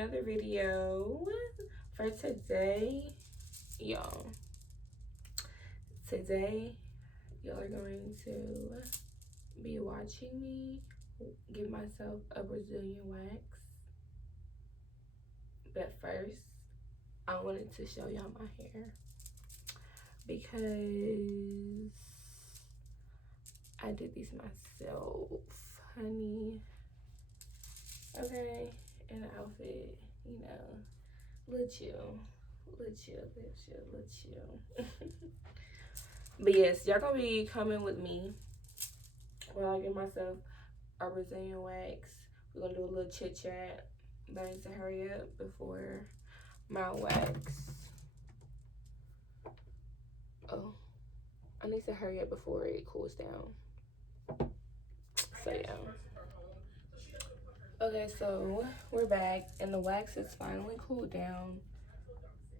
another video for today, y'all. Today, y'all are going to be watching me give myself a Brazilian wax. But first, I wanted to show y'all my hair because I did these myself, honey. Okay, in an outfit, you know, little chill. But yes, y'all gonna be coming with me while I get myself a Brazilian wax. We're gonna do a little chit chat, but I need to hurry up before my wax. Oh, I need to hurry up before it cools down. So yeah. Okay, so we're back and the wax is finally cooled down.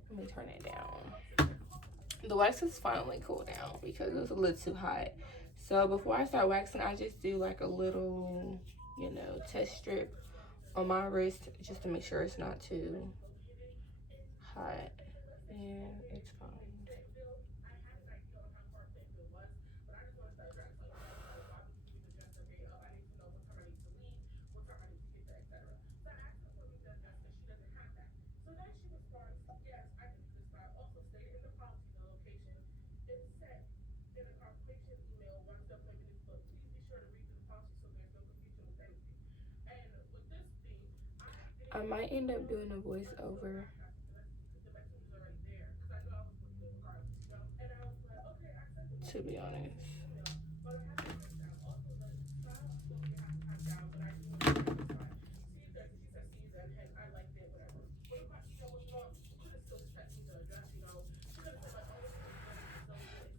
Let me turn it down. The wax is finally cooled down because it was a little too hot. So before I start waxing, I just do like a little, you know, test strip on my wrist just to make sure it's not too hot. And it's fine. I might end up doing a voiceover, to be honest.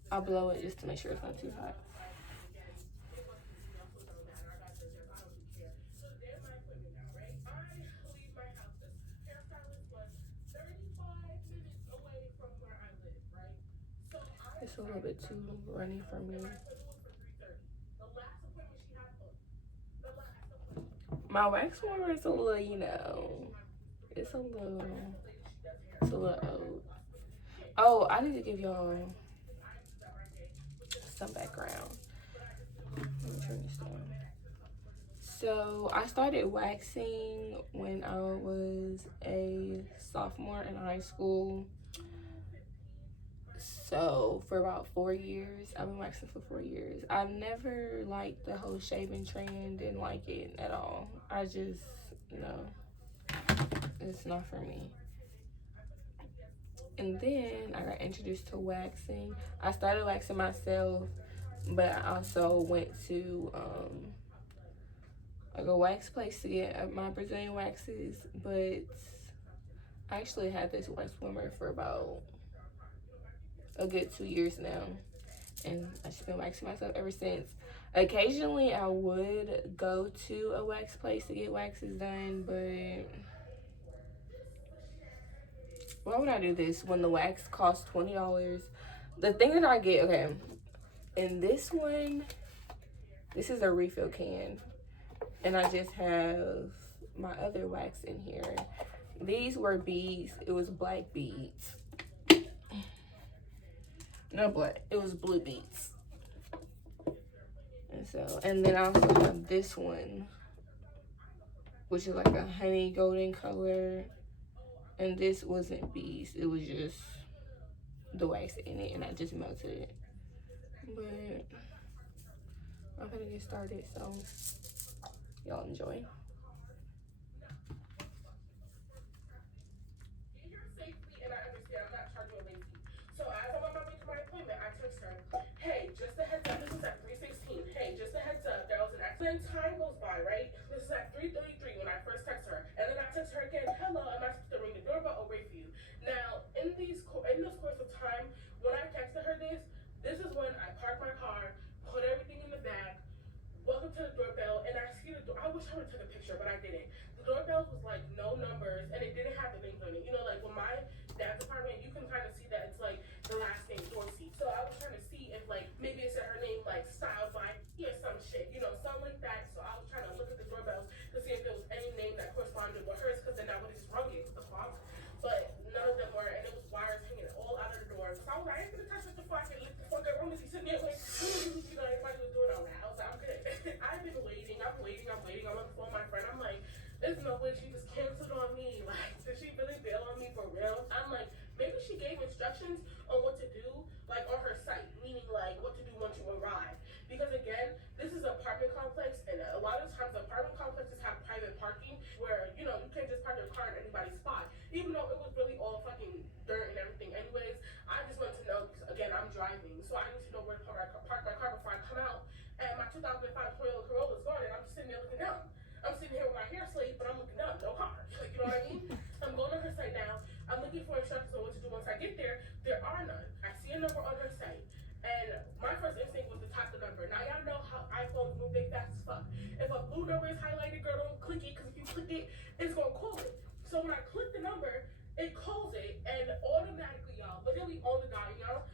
I'll blow it just to make sure it's not too hot. It's a little bit too runny for me. My wax warmer is a little, you know, it's a little old. Oh, I need to give y'all some background. Let me turn this down. So I started waxing when I was a sophomore in high school. So for about 4 years, I've been waxing for 4 years. I've never liked the whole shaving trend, didn't like it at all. I just, no, it's not for me. And then I got introduced to waxing. I started waxing myself, but I also went to like a wax place to get my Brazilian waxes. But I actually had this wax warmer for about a good 2 years now, and I've just been waxing myself ever since. Occasionally I would go to a wax place to get waxes done, but why would I do this when the wax costs $20? The thing that I get, okay, in this one, this is a refill can, and I just have my other wax in here. These were beads. It was black beads. No black, it was blue beads. And so, and then I also have this one, which is like a honey golden color. And this wasn't beads, it was just the wax in it, and I just melted it. But I'm gonna get started, so y'all enjoy. So as I'm on my way to my appointment, I text her, hey, just a heads up, this is at 3:16. Hey, just a heads up, there was an accident. Time goes by, right? This is at 3:33 when I first text her. And then I text her again, hello, am I supposed to ring the doorbell or wait for you? Now, in this course of time, when I texted her this is when I parked my car, put everything in the bag, welcome to the doorbell, and I see the door. I wish I would have took a picture, but I didn't. The doorbell was like no numbers, and it didn't have the names on it. You know, like when my dad's apartment, you can kind of see that it's like the last name Dorsey. So I was trying to see if like maybe it said her name like styled by some shit, you know, something like that. So I was trying to look at the doorbells to see if there was any name that corresponded with hers, because then I would have just run iPhones move, they fast as fuck. If a blue number is highlighted, girl, don't click it, because if you click it, it's gonna call it. So when I click the number, it calls it, and automatically, y'all, literally on the dot, y'all,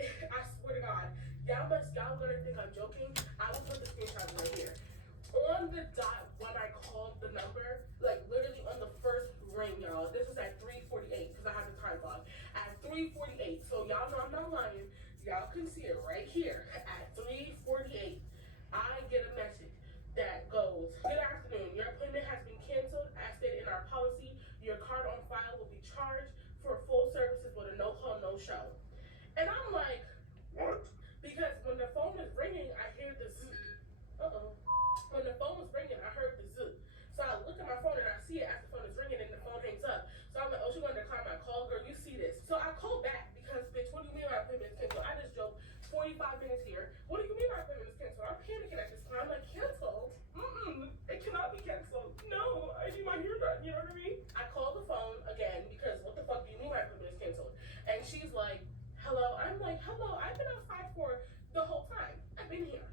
I swear to God, y'all gonna think I'm joking. I will put the screenshot right here. On the dot, when I called the number, like literally on the first ring, y'all, this was at 3:48, because I had the time clock. At 3:48, so y'all know I'm not lying. Y'all can see it right here. At 3:48, I get a message that goes, "Good afternoon. Your appointment has been canceled. As stated in our policy, your card on file will be charged for full services with a no call, no show." And I'm like, what? Because when the phone is ringing, I hear the zzz. When the phone was ringing, I heard the zzz. So I look at my phone and I see it as the phone is ringing and the phone hangs up. So I'm like, oh, she wanted to decline my call, girl. You see this? So I call back because, bitch, what do you mean my appointment is canceled? I just drove 45 minutes here. What do you mean my appointment is canceled? I'm panicking at this point. I'm like, canceled? It cannot be canceled. No, I need my hair done. You know what I mean? I call the phone again because what the fuck do you mean my appointment is canceled? And she's like, hello. I'm like, hello. I've been outside for the whole time. I've been here.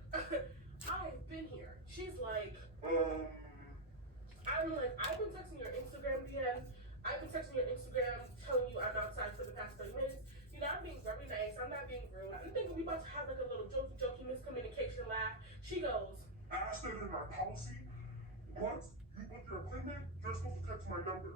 I've been here. She's like, I'm like, I've been texting your Instagram DM. I've been texting your Instagram telling you I'm outside for the past 30 minutes. You know, I'm being very nice. I'm not being rude. I'm thinking we about to have like a little jokey miscommunication laugh. She goes, I stated in our policy, once you book your appointment, you're supposed to text my number.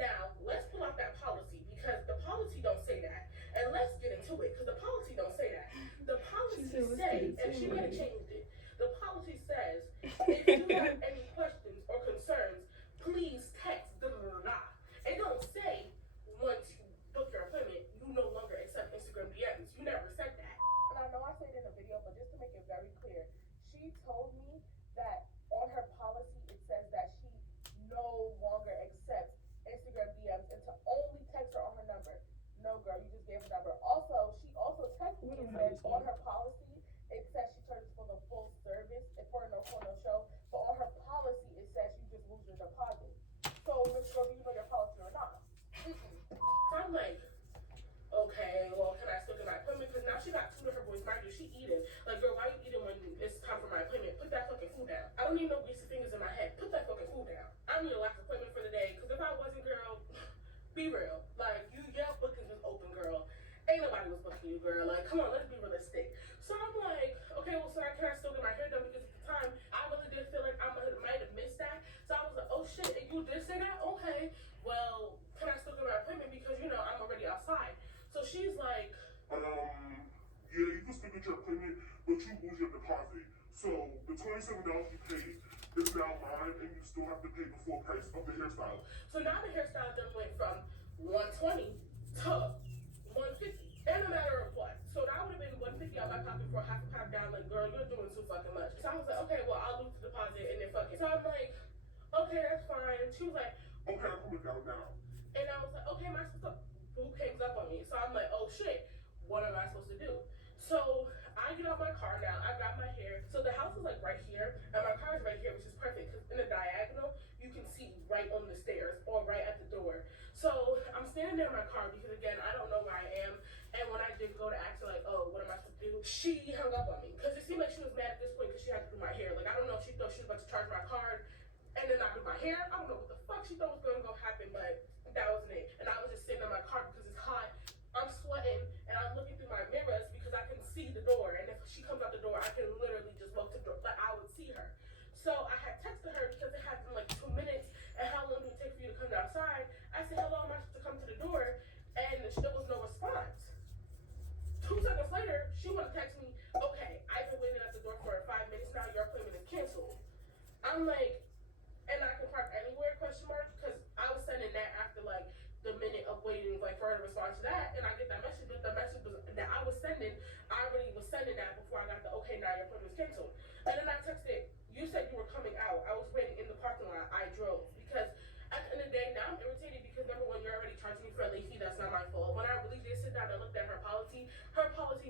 Now, let's pull out that policy because the policy don't say that. And let's get into it because the policy don't say that. The policy says, and she might have changed it. The policy says, if you have any questions or concerns, please text blah, blah, blah, blah. It don't say once you book your appointment, you no longer accept Instagram DMs. You never said that. And I know I said it in the video, but just to make it very clear, she told me that on her policy it says that she no longer accepts Instagram DMs and to only text her on her number. No, girl, you just gave her number. Also, she also texted me and said on her policy it says she charges for the full service and for a no call, no show. But on her policy it says you just lose your deposit. So, Miss Girl, do you know your policy or not? I'm like, okay, well, can I still get my appointment? Because now she got two to her voice. Mind you, she eating. Like, girl, why you eating when it's time for my appointment? Put that fucking food down. I don't need no greasy fingers in my head. Put that fucking food down. I need a last appointment for the day. Because if I wasn't, girl, be real. Like, your bookings was open, girl. Ain't nobody was booking you, girl. Like, come on, let's be realistic. So I'm like, okay, well, so can I still get my hair done? Because at the time, I really did feel like I might have missed that. So I was like, oh shit, and you did say that? Okay, well, can I still get my appointment? Because, you know, I'm already outside. So she's like, yeah, you can still get your appointment, but you lose your deposit. So the $27 you paid is now mine, and you still have to pay the full price of the hairstyle. So now the hairstyle done went from $120 to $150 in a matter of what? So that would have been $150 out of my pocket for half a pound down. Like, girl, you're doing too fucking much. So I was like, okay, well, I'll lose the deposit and then fuck it. So I'm like, okay, that's fine. She was like, okay, I'm coming down now. And I was like, okay, am I supposed to? Who hangs up on me? So I'm like, oh shit, what am I supposed to do? So I get out my car now. I got my hair. So the house is like right here, and my car is right here, which is perfect because in the diagonal, you can see right on the stairs or right at the door. So I'm standing there in my car because again, I don't know where I am. And when I did go to ask her like, oh, what am I supposed to do? She hung up on me because it seemed like she was mad at this point because she had to do my hair. Like, I don't know if she thought she was about to charge my card and then not do my hair. I don't know what the fuck she thought was going to go happen, but that wasn't it. And I was just sitting in my car because it's hot. I'm sweating and I'm looking through my mirrors because I can see the door. And if she comes out the door, I can literally just walk to the door. Like, I would see her. So I had texted her because it had been like 2 minutes. And how long did it take for you to come outside? I said, how long am I supposed to come to the door? And there was no response. 2 seconds later, she wanted to text me, okay, I've been waiting at the door for 5 minutes now. Your appointment is canceled. I'm like, and I can park anywhere, question mark? Because I was sending that after like the minute of waiting like for her to respond to that, and I get that message, but the message was that I was sending, I already was sending that before I got the okay, now your appointment is canceled. And then I texted, you said you were coming out. I was waiting in the parking lot. I drove because at the end of the day, now I'm irritated because number one, you're already charging me for a late fee. That's not my fault. When I really did sit down and looked at her policy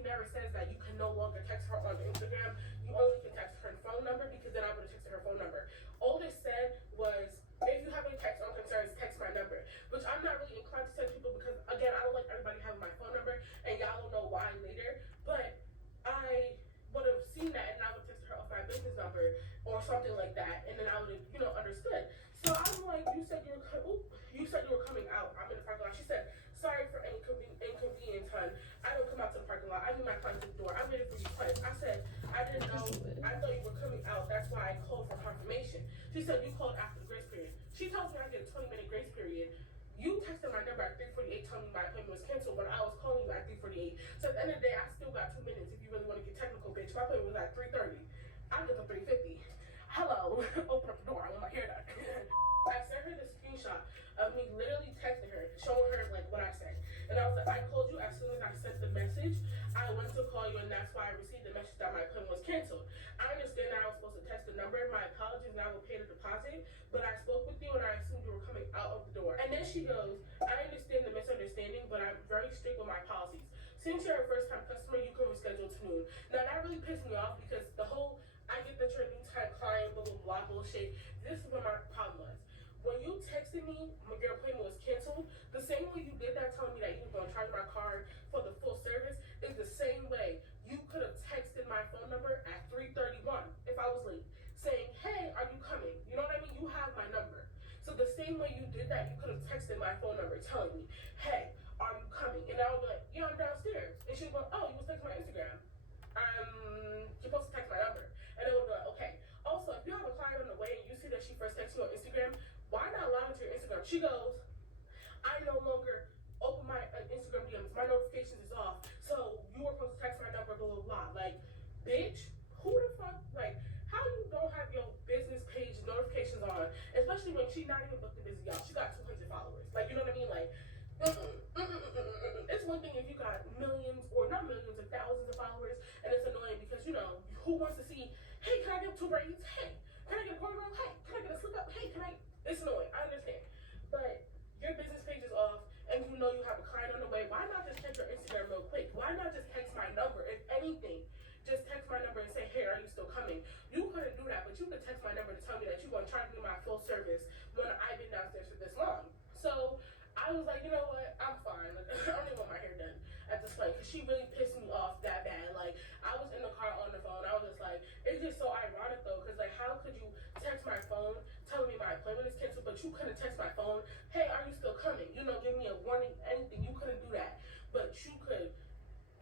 never says that you can no longer text her on Instagram. You only can text her phone number because then I would have texted her phone number. All they said was, if you have any text on concerns, text my number. Which I'm not really inclined to text people because, again, I don't like everybody having my phone number and y'all don't know why later. But I would have seen that and I would text her off my business something like that, and then I would have, understood. So I'm like, you said you were coming out. I'm in the parking lot. She said, sorry for any inconvenience, hun. I don't come out to the parking lot. I need my client at the door. I waited for you twice. I said, I didn't know. I thought you were coming out. That's why I called for confirmation. She said, you called after the grace period. She tells me I get a 20-minute grace period. You texted my number at 3:48 telling me my appointment was canceled when I was calling you at 3:48. So at the end of the day, I still got 2 minutes if you really want to get technical, bitch. My appointment was at 3:30. I get to 3:50. Hello, open up the door. I want my hair done. I sent her the screenshot of me literally texting her, showing her like what I said. And I was like, I called you as soon as I sent the message. I went to call you and that's why I received the message that my appointment was canceled. I understand that I was supposed to text the number. My apologies and I will pay the deposit. But I spoke with you and I assumed you were coming out of the door. And then she goes, I understand the misunderstanding, but I'm very strict with my policies. Since you're a first time customer, you can reschedule to noon. Now that really pissed me off because the whole I get the trending time client, blah blah blah bullshit. This is what my problem was. When you texted me when your appointment was canceled, the same way you did that telling me that you were gonna charge my card for the full service is the same way you could have texted my phone number at 3:31 if I was late, saying, hey, are you coming? You know what I mean? You have my number. So the same way you did that, you could have texted my phone number telling me, hey, are you coming? And I would be like, yeah, I'm downstairs. And she'd go, oh, you was texting my Instagram. You're supposed to text my number. And it would be like, okay. Also, if you have a client on the way and you see that she first texted you on Instagram, why not log into your Instagram? She goes, I no longer open my Instagram DMs. My notifications is off. So you were supposed to text my number, blah, blah, blah. Like, bitch, who the fuck, like, how you don't have your business page notifications on, especially when she's not even booked the busy, y'all. She got 200 followers. Like, you know what I mean? Like, it's one thing if you got millions, or not millions, and thousands of followers, and it's annoying because, who wants to see, hey, can I get 2 braids? Hey, can I get a cornrow? Hey, can I get a slip up? Hey, can I? It's annoying, I understand. But your business page is off, and you know you have a client on the way. Why not just check your Instagram real quick? Why not just text my number? If anything, just text my number and say, hey, are you still coming? You couldn't do that, but you could text my number to tell me that you're going to charge me my full service when I've been downstairs for this long. So I was like, you know what? I'm fine. Like, I don't even want my hair done at this point because she really pissed me off that bad. Like, I was in the car on the phone. I was just like, it's just so ironic though, because like, how could you text my phone telling me my appointment is canceled, but you couldn't text my phone, hey, are you still coming? Give me a warning, anything. You couldn't do that, but you could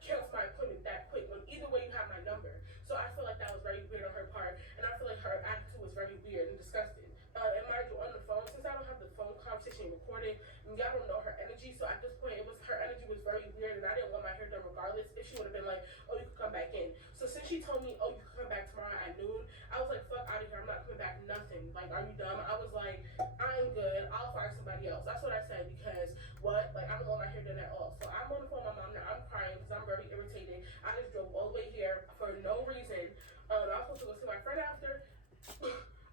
cancel my appointment that quick when either way you have my number. So I feel like that was very weird on her part, and I feel like her attitude was very weird and disgusting. And mind you, on the phone, since I don't have the phone conversation recorded, y'all don't know her energy, so at this point, her energy was very weird, and I didn't want my hair done regardless. If she would have been like, oh, you could come back in. So since she told me, oh, you could come back tomorrow at noon, I was like, fuck out of here, I'm not coming back, nothing. Like, are you dumb? I was like, I'm good, I'll find somebody else. That's what I said, because what? Like, I don't want my hair done at all. So I'm on the phone with my mom now, I'm crying, because I'm very irritated. I just drove all the way here for no reason. I was supposed to go see my friend after.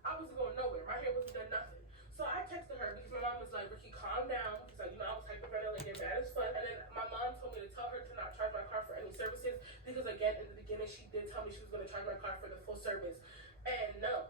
I wasn't going nowhere. My hair wasn't done nothing. So I texted her because my mom was like, Ricky, calm down. Because I was hyperventilating, mad as fuck. And then my mom told me to tell her to not charge my car for any services. Because again, in the beginning, she did tell me she was going to charge my car for the full service. And no,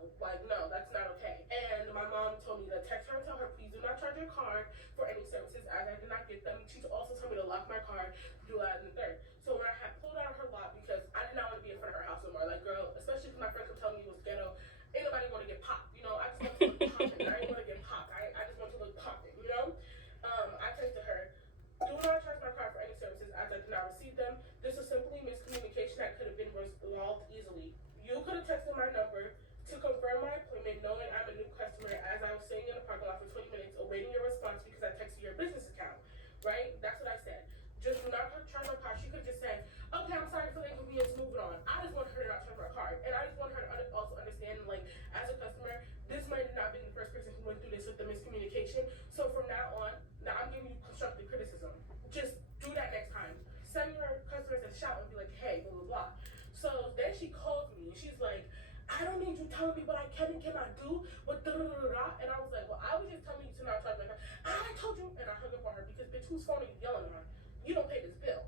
that's not okay. And my mom told me to text her and tell her, please do not charge your card for any services as I did not get them. She also told me to lock my car, do that in the third. So when I had pulled out of her lot, because I did not want to be in front of her house anymore. Like, girl, especially because my friends were telling me it was ghetto. Ain't nobody want to get popped, I just want to look popping. I ain't want to get popped. I just want to look popping, I texted her, do not charge my car for any services as I did not receive them. This is simply miscommunication that could have been resolved easily. You could have texted my number to confirm my appointment knowing I'm a new customer as I was sitting in the parking lot for 20 minutes awaiting your response because I texted your business account, right? That's what I said. Just do not charge my car. She could have just said, okay, I'm sorry for the inconvenience, moving on. I just want her to not charge my car. And I just want her to also understand, like, as a customer, this might not have been the first person who went through this with the miscommunication. So from now on, now I'm giving you constructive criticism. Just do that next time. Send your customers a shout and be like, hey, blah, blah, blah. So then she calls me and she's like, I don't need you telling me what I can and cannot do with da-da-da-da-da. And I was like, well, I was just telling you to not charge my car. I told you, and I hung up on her because, bitch, whose phone are you yelling on? You don't pay this bill.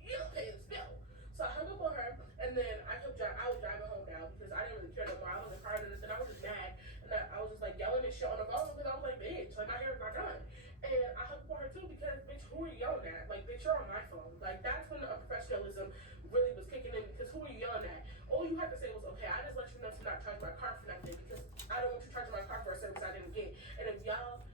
You don't pay this bill. So I hung up on her, and then I was driving home now because I didn't really care no more. I wasn't crying or anything. I was just mad, and I was just like yelling and shit on the phone because I was like, bitch, like my hair's not done. And I hung up on her too because, bitch, who are you yelling at? Like, bitch, you're on my phone. Like, that's when the unprofessionalism really was kicking in because who are you yelling at? All you had to say was, okay, I just let you know to not charge my car for nothing because I don't want you charging my car for a service I didn't get. And if y'all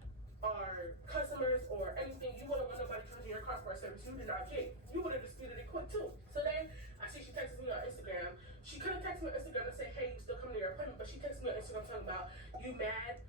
are customers or anything, you wouldn't want nobody charging your car for a service you did not get. You would have disputed it quick too. So then I see she texts me on Instagram. She could have texted me on Instagram and say, hey, you still coming to your appointment, but she texted me on Instagram talking about, you mad?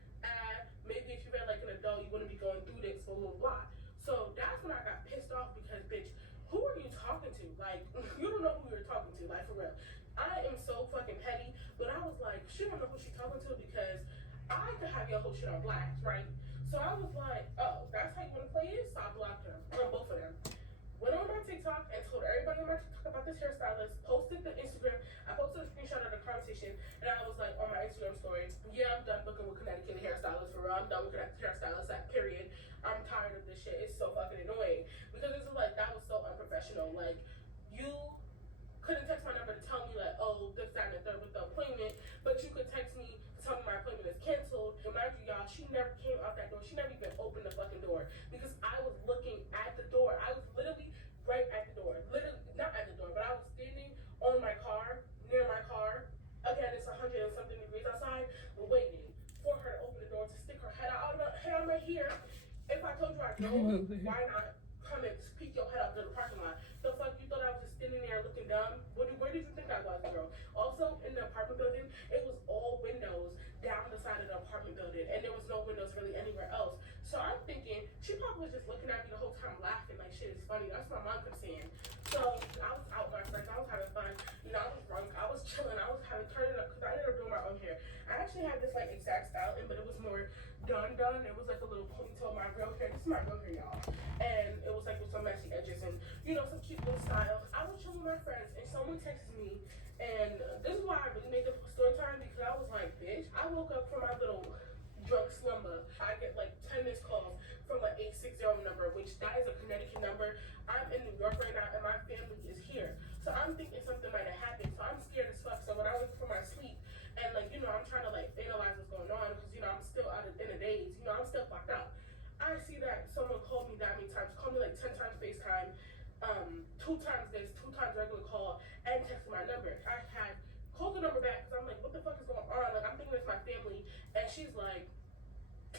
Maybe if you read like an adult, you wouldn't be going through this, blah, blah, blah. So that's when I got pissed off because, bitch, who are you talking to? Like, you don't know who you're talking to, like, for real. I am so fucking petty, but I was like, she don't know who she's talking to because I could have your whole shit on blast, right? So I was like, oh, that's how you want to play it? So I blocked her on both of them. Went on my TikTok and told everybody on my TikTok about this hairstylist, posted the Instagram, I posted a screenshot of the conversation, and I was like on my Instagram story, yeah, I'm done booking with Connecticut hairstylists for real, I'm done with Connecticut hairstylists, that period. I'm tired of this shit, it's so fucking annoying, because it's like, that was so unprofessional, like, you couldn't text my number to tell me like, oh, this, that, and the third with the appointment, but you could text me to tell me my appointment is canceled. And mind you, y'all, she never came out that door. She never even opened the fucking door because I was looking at the door. I was literally right at the door. Literally, not at the door, but I was standing on my car, near my car. Again, it's 100 and something degrees outside, waiting for her to open the door to stick her head out. Hey, I'm right here. If I told you I know, why not come and peek your head out to the parking lot? The fuck, you thought I was just standing there looking dumb? Where did you think I was, girl? Also, in the apartment building, it was all windows down the side of the apartment building, and there was no windows really anywhere else. So I'm thinking, she probably was just looking at me the whole time laughing like shit is funny. That's what my mom kept saying. So I was out my friends, I was having fun. You know, I was drunk, I was chilling, I was turning up, because I ended up doing my own hair. I actually had this like exact style in, but it was more done. It was like a little ponytail, my real hair. This is my real hair, y'all. And it was like with some messy edges and, you know, some cute little style. I was chilling with my friends and someone texted me, and this is why I really made the story time, because I was like, bitch, I woke up from my little drunk slumber. I get like 10 missed calls from an 860 number, which that is a Connecticut number. I'm in New York right now and my family is here. So I'm thinking something might have happened. So I'm scared as fuck. So when I wake up from my sleep and like, you know, I'm trying to like analyze what's going on because, you know, I'm still in a daze. You know, I'm still fucked up. I see that someone called me that many times, called me like 10 times FaceTime, 2 times this, 2 times regular call, and texted my number. I had called the number back because I'm like, what the fuck is going on? Like, I'm thinking it's my family, and she's like,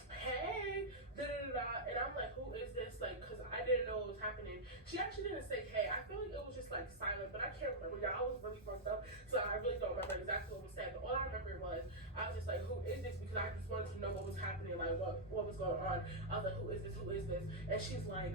hey, da-da-da-da, and I'm like, who is this? Like, because I didn't know what was happening. She actually didn't say hey. I feel like it was just like silent, but I can't remember. Y'all, I was really fucked up, so I really don't remember exactly what was said, but all I remember was, I was just like, who is this? Because I just wanted to know what was happening, like what was going on. I was like, who is this? Who is this? And she's like,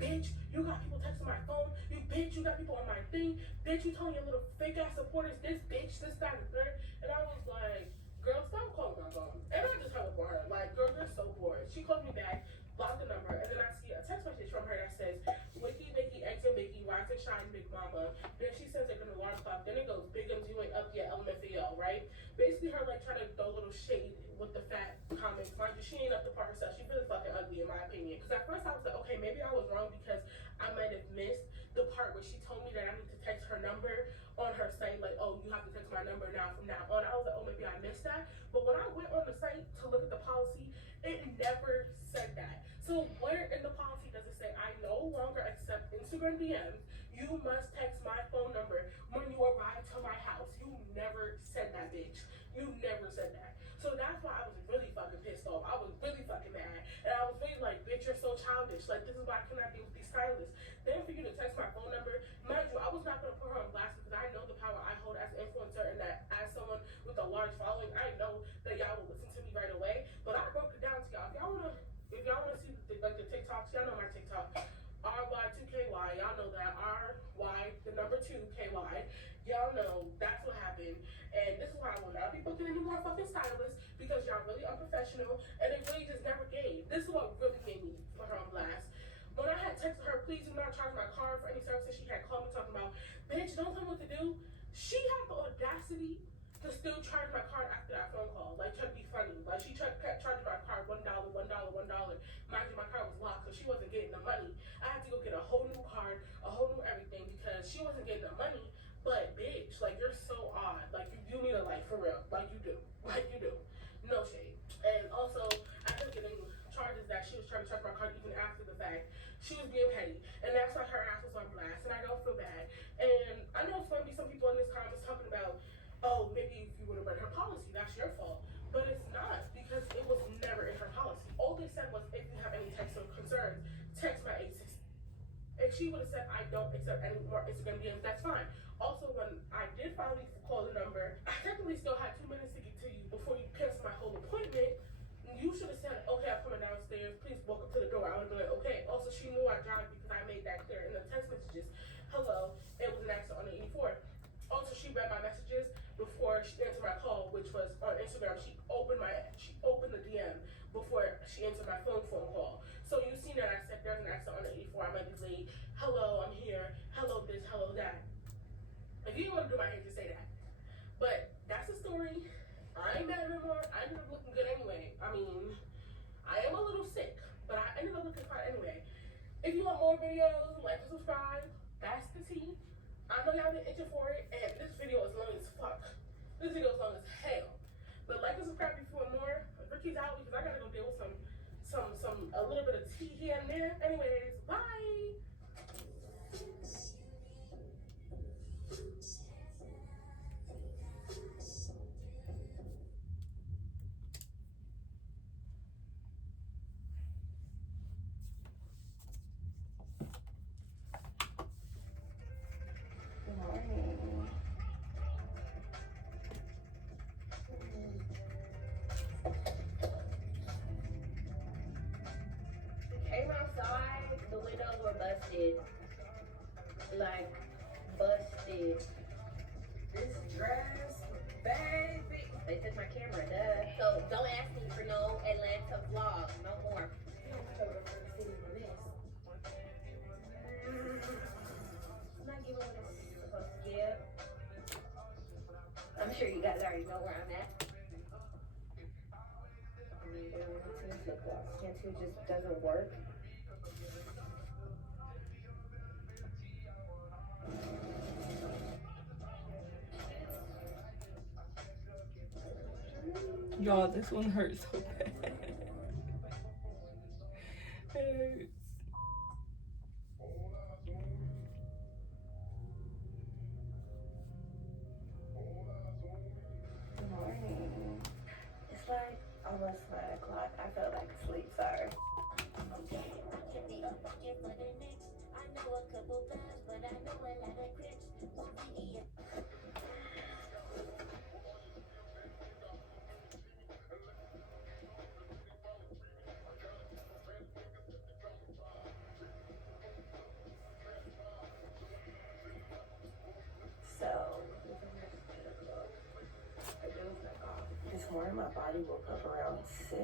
bitch, you got people texting my phone. You bitch, you got people on my thing. Bitch, you telling your little fake ass supporters this, bitch, this, that, and the third. And I was like, girl, stop calling my phone. And I just hung up on her. Like, girl, you're so bored. She called me back, blocked the number, and then I see a text message from her that says, Wiki, Mickey, X and Mickey, rise and shine, big mama. Then she sends like an alarm clock. Then it goes, Bigums, you ain't up yet, LMFAO, right? Basically, her like trying to throw a little shade with the fat comments. Mind you, she ain't up to par herself. She really fucking ugly in my opinion. Because at first I was like, okay, maybe I was wrong because I might have missed the part where she told me that I need to text her number on her site, like, oh, you have to text my number now from now on. I was like, oh, maybe I missed that. But when I went on the site to look at the policy, it never said that. So where in the policy does it say, I no longer accept Instagram DMs, you must text my phone number when you arrive to my house? You never said that, bitch. You never said that. So that's why I was really fucking pissed off. I was really fucking mad. And I was really like, bitch, you're so childish. Like, this is why I cannot deal with these stylists. Then for you to text my phone number, mind you, I was not going to put her on blast because I know the power I hold as an influencer and that as someone with a large following, I know that y'all will listen to me right away. But I broke it down to y'all. If y'all wanna see the TikToks, y'all know my TikTok. RY2KY, y'all know that. RY, the number 2KY. Y'all know that's what happened. And this is why I will not be booking any more fucking stylists because y'all really unprofessional and it really just never gave. This is what really made me put her on blast. When I had texted her, please do not charge my car for any services, she had called me talking about, bitch, don't tell me what to do. She had the audacity to still charge my card after that phone call, like trying to be funny. Like she kept charging my card $1, $1, $1. Mind you, my card was locked, so she wasn't getting the money. I had to go get a whole new card, a whole new everything because she wasn't getting the money. But bitch, like you're so odd. Like you need a life for real. Like you do. Like you do. No shade. And also, after getting charges that she was trying to charge my card even after the fact, she was being petty. And that's why her ass was on blast. And I don't feel bad. And I know it's gonna be some people in this comments talking about don't accept any more Instagram DMs, that's fine. Also, when I did finally call the number, I technically still had 2 minutes to get to you before you canceled my whole appointment. You should have said, okay, I'm coming downstairs, please walk up to the door. I would have been like, okay. Also, she knew I drive because I made that clear in the text messages. Hello, it was an accident on the 84. Also, she read my messages before she answered my call, which was on Instagram. She opened the DM before she answered my phone call. So you seen that I said there's an accident on the 84. I might be late. Hello, I'm here. Hello this, hello that. If you didn't want to do my hair, just say that. But that's the story. I ain't mad anymore. I ended up looking good anyway. I mean, I am a little sick, but I ended up looking fine anyway. If you want more videos, like and subscribe. That's the tea. I know y'all been itching for it, and this video is long as fuck. This video is long as hell. But like and subscribe if you want more. Ricky's out because I gotta go deal with a little bit of tea here and there. Anyways, bye. Came outside, the windows were busted. Like, busted. This dress, baby. They took my camera, duh. So don't ask me for no Atlanta vlog, no more. I'm not giving what I'm supposed to give. I'm sure you guys already know where I'm at. Tattoo just doesn't work. Y'all, this one hurts so bad. It hurts. Good morning. It's like almost 9 o'clock. I felt like asleep, sorry. This morning my body woke up around 6,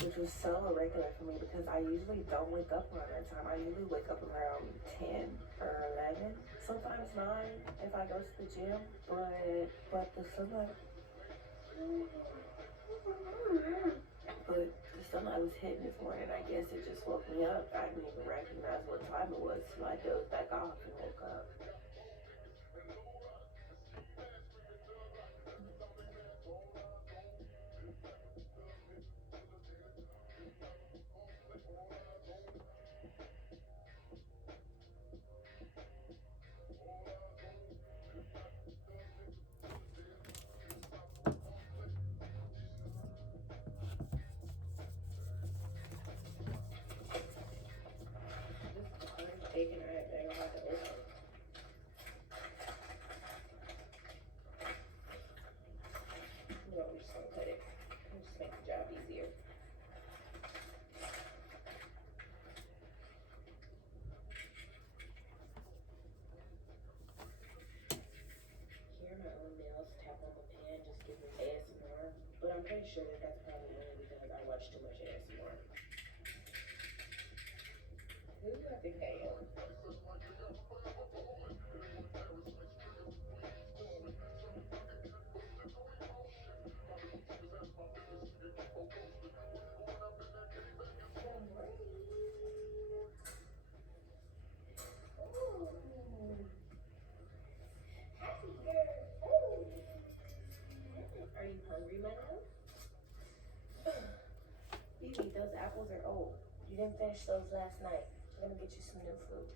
which was so irregular for me because I usually don't wake up around that time. I usually wake up around 10 or 11, sometimes 9 if I go to the gym, but the sunlight was hitting this morning. I guess it just woke me up. I didn't even recognize what time it was till I dozed back off and woke up. Taking her at there, have to open. No, we're just gonna cut it. We'll just make the job easier. Hear my own nails tap on the pan just gives me ASMR, but I'm pretty sure that that's probably only because I watch too much ASMR. Who do I think I am? Are you hungry, my love? Baby, those apples are old. You didn't finish those last night. I'm gonna get you some new food.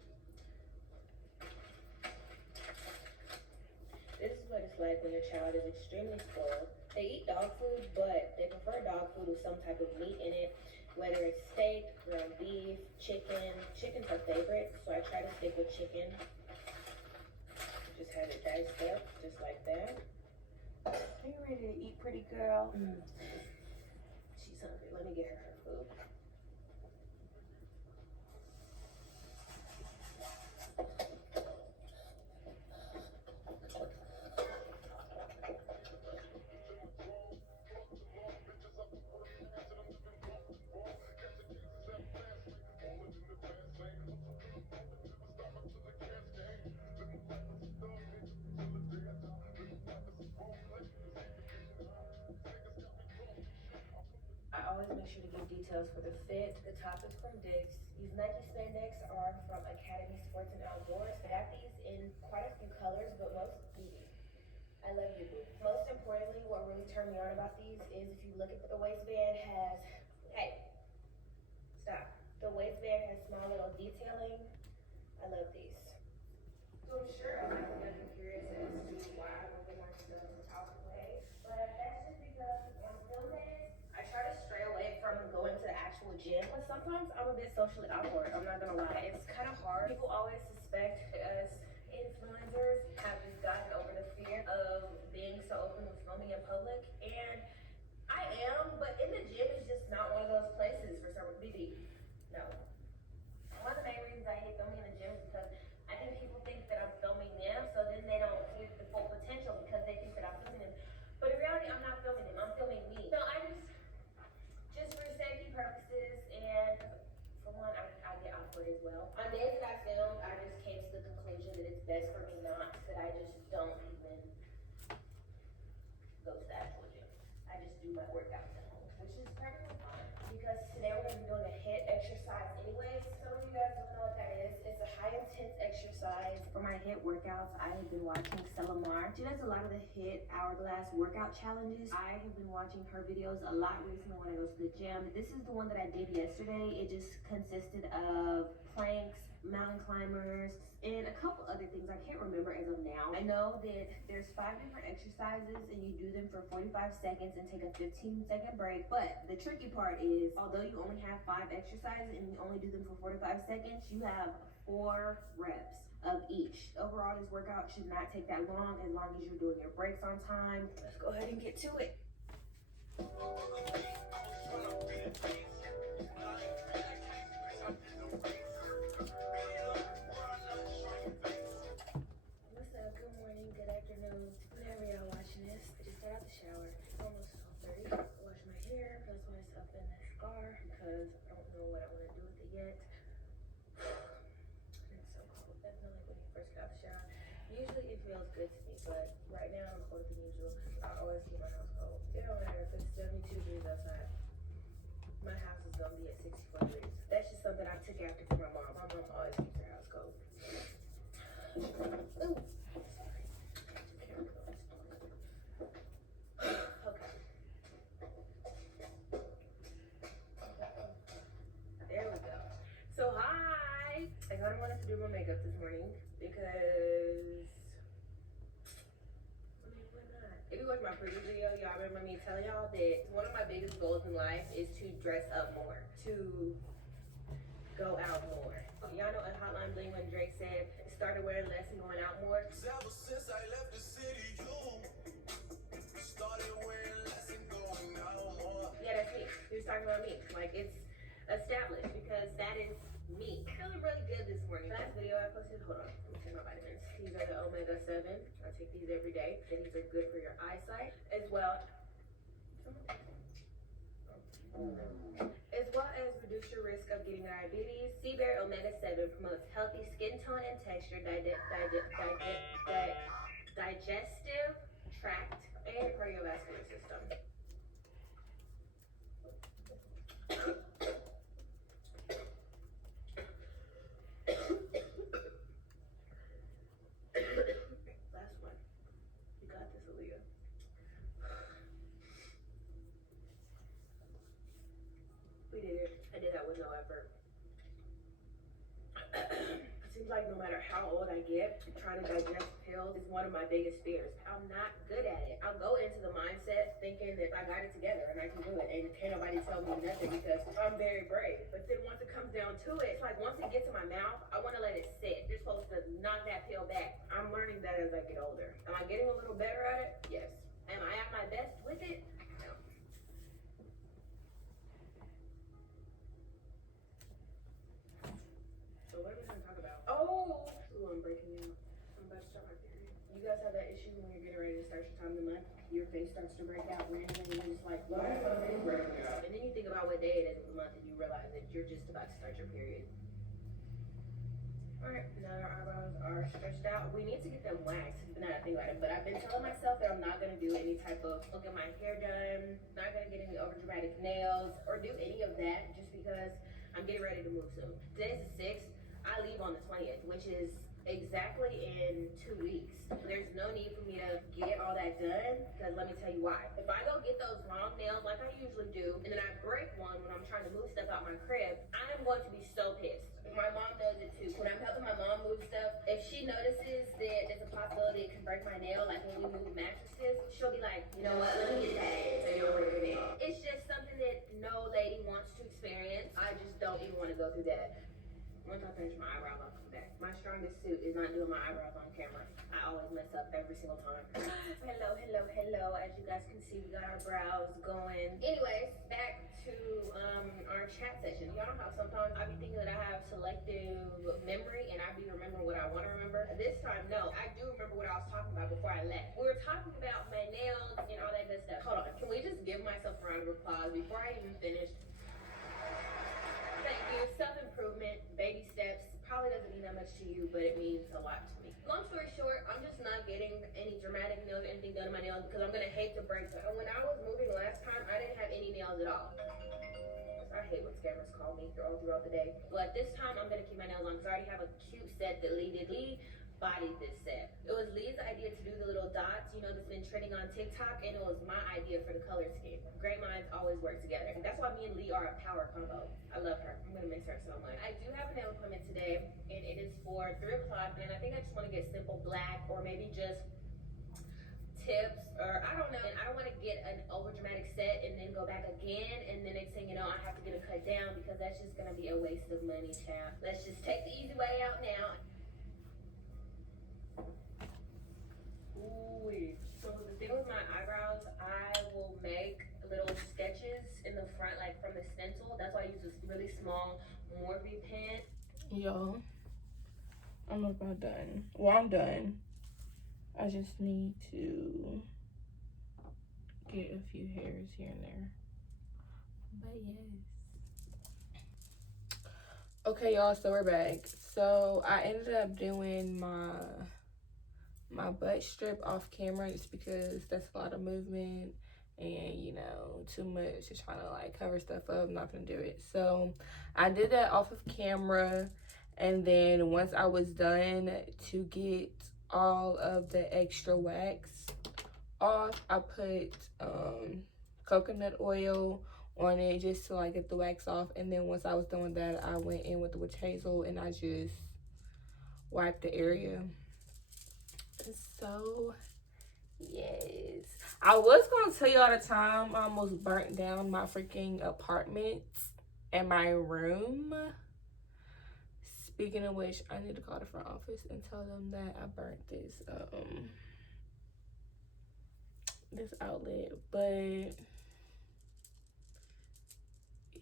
This is what it's like when your child is extremely spoiled. They eat dog food, but they prefer dog food with some type of meat in it, whether it's steak, ground beef, chicken. Chicken's her favorite, so I try to stick with chicken. Just have it diced up, just like that. Are you ready to eat, pretty girl? She's hungry. Let me get her her food. I always make sure to give details for the fit. The top is from Dick's. These Nike spandex are from Academy Sports and Outdoors. They have these in quite a few colors, but most beauty. I love you, boo. Most importantly, what really turned me on about these is if you look at the waistband has, hey, stop. The waistband has small little detailing. I love these. So I'm sure a lot of you guys are curious as to why I don't get my stuff in the top way, but that's just because on film days, I try to stray away from going to the actual gym, but sometimes I'm a bit socially awkward, I'm not gonna lie. It's kind of hard. People always suspect us influencers have just gotten over the fear of being so open with filming in public, and I am, but in the gym is just not one of those places for some BB. No. One of the main reasons I hate filming in the gym is because I think people think that I'm filming them, so then they don't see the full potential because they think that I'm filming them. But in reality, I'm not filming them, I'm filming me. So I just for safety purposes, and for one, I get awkward as well. On days that I film, I just came to the conclusion that it's best for me not, that I just don't even go to the actual gym. I just do my workouts at home, which is perfectly fine. Because today we're gonna be doing a HIIT exercise anyways. Some of you guys don't know what that is. It's a high intense exercise. For my HIIT workouts, I have been watching Stella Mar. She does a lot of the HIIT hourglass workout challenges. I have been watching her videos a lot recently when I go to the gym. This is the one that I did yesterday. It just consisted of planks, mountain climbers, and a couple other things I can't remember as of now. I know that there's 5 different exercises and you do them for 45 seconds and take a 15-second break. But the tricky part is, although you only have 5 exercises and you only do them for 45 seconds, you have 4 reps of each. Overall, this workout should not take that long as you're doing your breaks on time. Let's go ahead and get to it. What's up? Good morning, good afternoon, whenever y'all watching this. I just got out the shower. It's almost 12:30. I washed my hair. That's why it's up in that scar, because I don't know what I want to do with it yet. It's so cold. Definitely when you first get out the shower. Usually it feels good to me, but right now I'm colder than usual. I always keep my house cold. It don't matter if it's 72 degrees outside. My house is gonna be at 64 degrees. That's just something I took after from my mom. My mom always keeps her house cold. Ooh. Okay. There we go. So hi. I kind of wanted to do my makeup this morning because why not? If you watch my previous video, y'all remember me telling y'all that one of my biggest goals in life is to dress up more, to go out more. Y'all know at Hotline Bling when Drake said, started wearing less and going out more. Ever since I left the city, you started wearing less and going out more. Yeah, that's me. He was talking about me. Like, it's established because that is me. Feeling really good this morning. Last video I posted, hold on, let me take my vitamins. These are the omega-7. I take these every day. And these are good for your eyesight as well. As well as reduce your risk of getting diabetes. Sea Bear Omega-7 promotes healthy skin tone and texture, digestive tract, and cardiovascular system. Last one. You got this, Aaliyah. We did it. I did that with no effort. It seems like no matter how old I get. Trying to digest pills is one of my biggest fears. I'm not good at it. I'll go into the mindset thinking that I got it together and I can do it, and can't nobody tell me nothing because I'm very brave. But then once it comes down to it, it's like once it gets in my mouth, I want to let it sit. You're supposed to knock that pill back. I'm learning that as I get older. Am I getting a little better at it? Yes. Am I at my best with it? No. So what are we gonna talk about? Oh, ooh, I'm breaking out. I'm about to start my period. You guys have that issue when you're getting ready to start your time of the month? Your face starts to break out randomly and you're just like, why is my face breaking out? And then you think about what day it is of the month and you realize that you're just about to start your period. Alright, now our eyebrows are stretched out. We need to get them waxed, now that I think about it. But I've been telling myself that I'm not gonna do any type of look at my hair done, not gonna get any over dramatic nails, or do any of that just because I'm getting ready to move soon. Today's the 6th. I leave on the 20th, which is exactly in 2 weeks. There's no need for me to get all that done, because let me tell you why. If I go get those long nails like I usually do, and then I break one when I'm trying to move stuff out my crib, I'm going to be so pissed. My mom knows it too. When I'm helping my mom move stuff, if she notices that there's a possibility it can break my nail, like when we move mattresses, she'll be like, you know what, let me get that so you don't break your nail. It's just something that no lady wants to experience. I just don't even want to go through that. Once I finish my eyebrows, I'll come back. My strongest suit is not doing my eyebrows on camera. I always mess up every single time. Hello, hello, hello. As you guys can see, we got our brows going. Anyways, back to our chat session. Y'all know how sometimes I be thinking that I have selective memory and I be remembering what I want to remember. This time, no. I do remember what I was talking about before I left. We were talking about my nails and all that good stuff. Hold on. Can we just give myself a round of applause before I even finished? Thank you. Self-improvement, baby steps. Probably doesn't mean that much to you, but it means a lot to me. Long story short, I'm just not getting any dramatic nails or anything done to my nails because I'm gonna hate to break them. And when I was moving last time, I didn't have any nails at all. I hate when scammers call me all throughout the day. But this time, I'm gonna keep my nails on because I already have a cute set that Lee bodied this set. It was Lee's idea to do the little dots, you know, that's been trending on TikTok, and it was my idea for the color scheme. Great minds always work together. That's why me and Lee are a power combo. I love her. I'm gonna miss her so much. I do have a nail appointment today, and it is for 3 o'clock, and I think I just want to get simple black or maybe just tips, or I don't know. And I don't want to get an over dramatic set and then go back again, and then next thing you know, I have to get a cut down because that's just gonna be a waste of money, child. Let's just take the easy way out now. Ooh, so the thing with my eyebrows, I will make little sketches in the front, like from the stencil. That's why I use this really small Morphe pen. Yo, I'm about done. Well, I'm done. I just need to get a few hairs here and there. But yes. Okay, y'all, so we're back. So I ended up doing my butt strip off camera just because that's a lot of movement and, you know, too much just trying to like cover stuff up. I'm not gonna do it. So I did that off of camera, and then once I was done to get all of the extra wax off, I put coconut oil on it just to like get the wax off. And then once I was done with that, I went in with the witch hazel and I just wiped the area. So yes, I was gonna tell you all the time I almost burnt down my freaking apartment and my room. Speaking of which, I need to call the front office and tell them that I burnt this outlet. But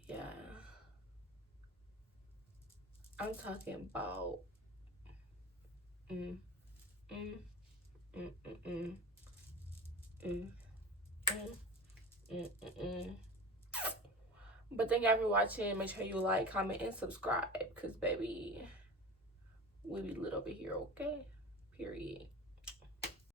yeah, I'm talking about But thank y'all for watching. Make sure you like, comment, and subscribe, because baby, we be lit over here, okay? Period.